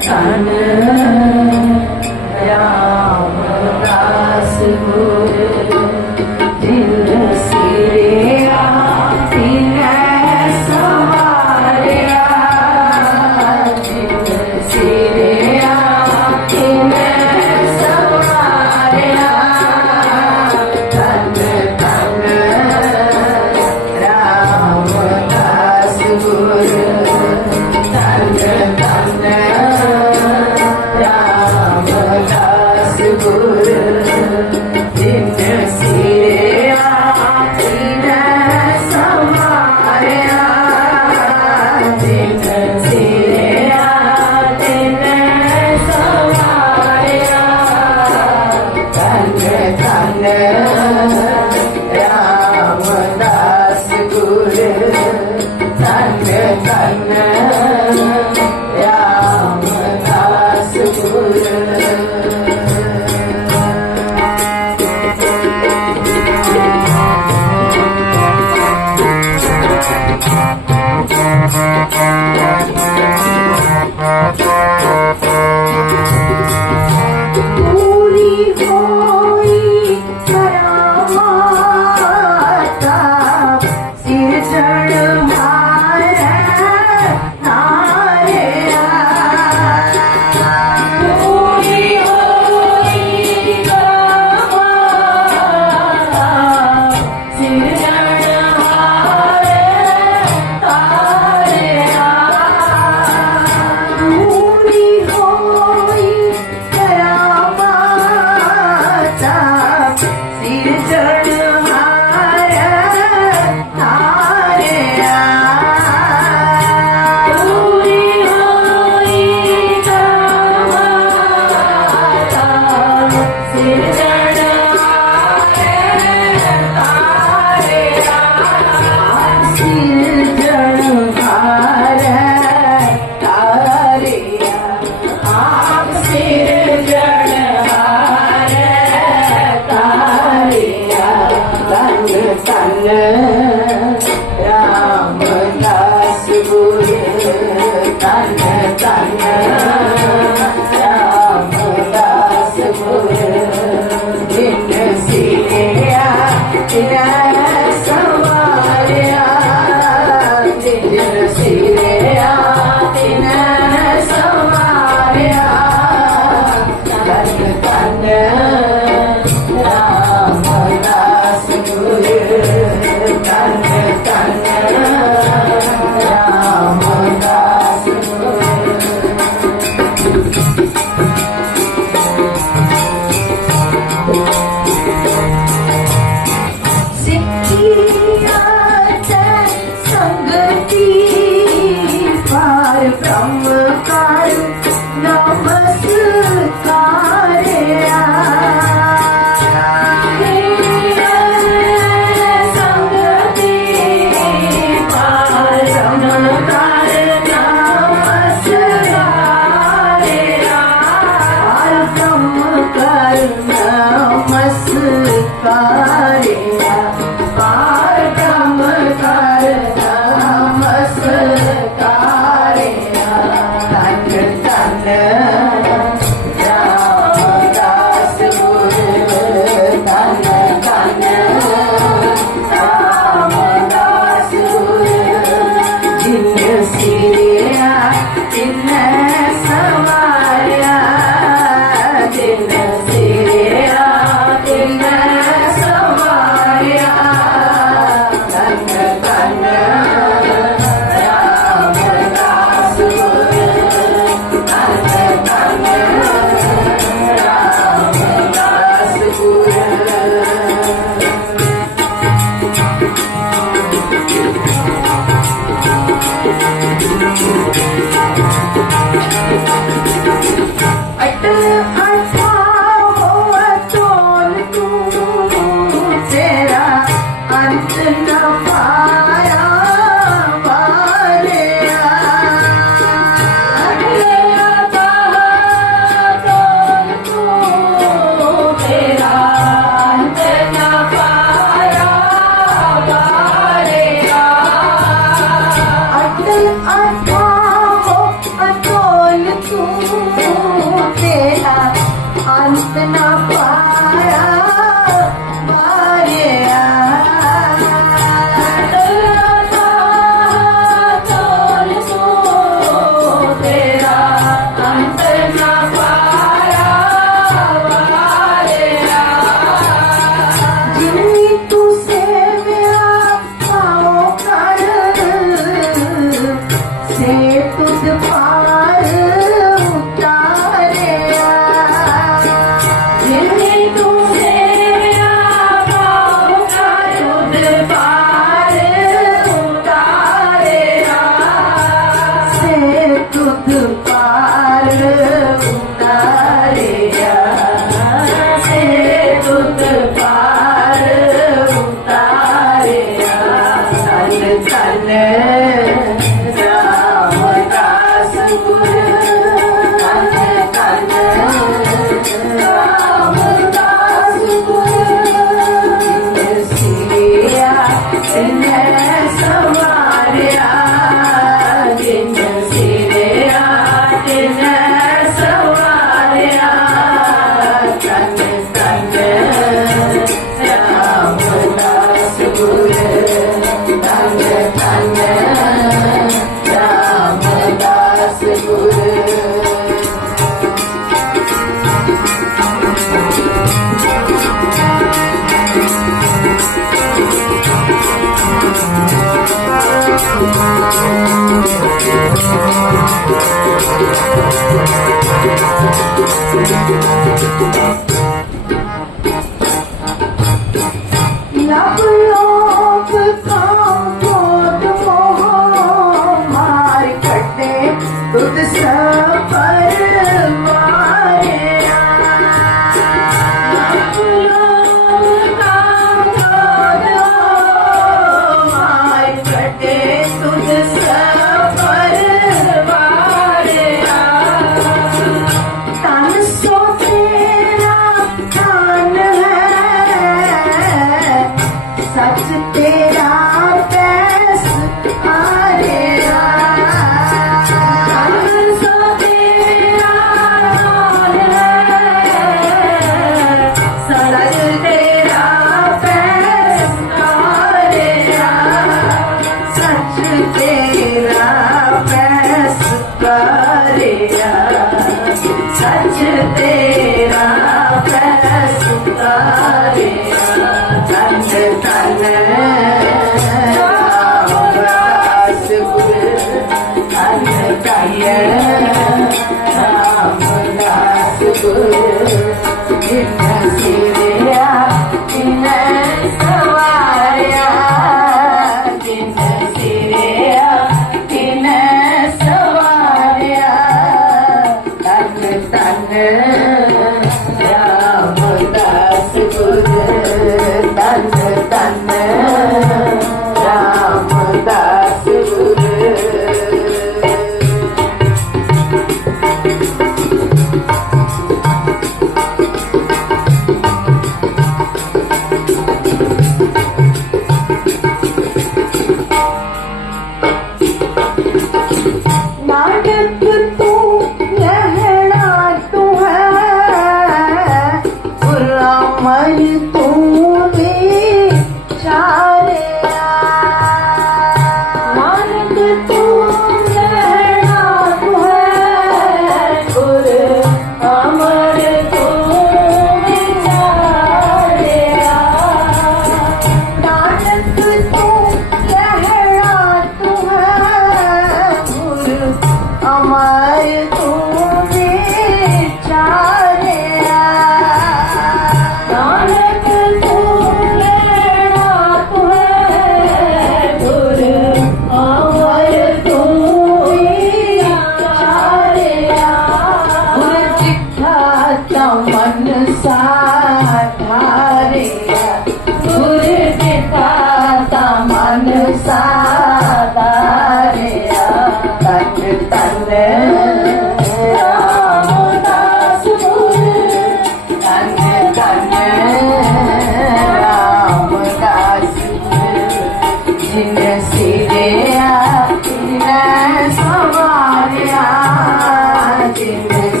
Tanrım Holy. தாங்க தாங்க in. கல்யாண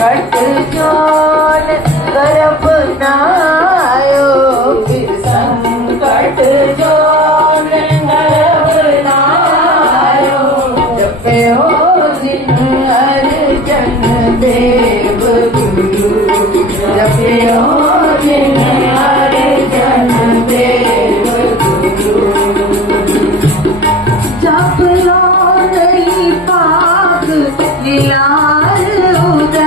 અટચોલ ગર્ભ નાયો పాలుగా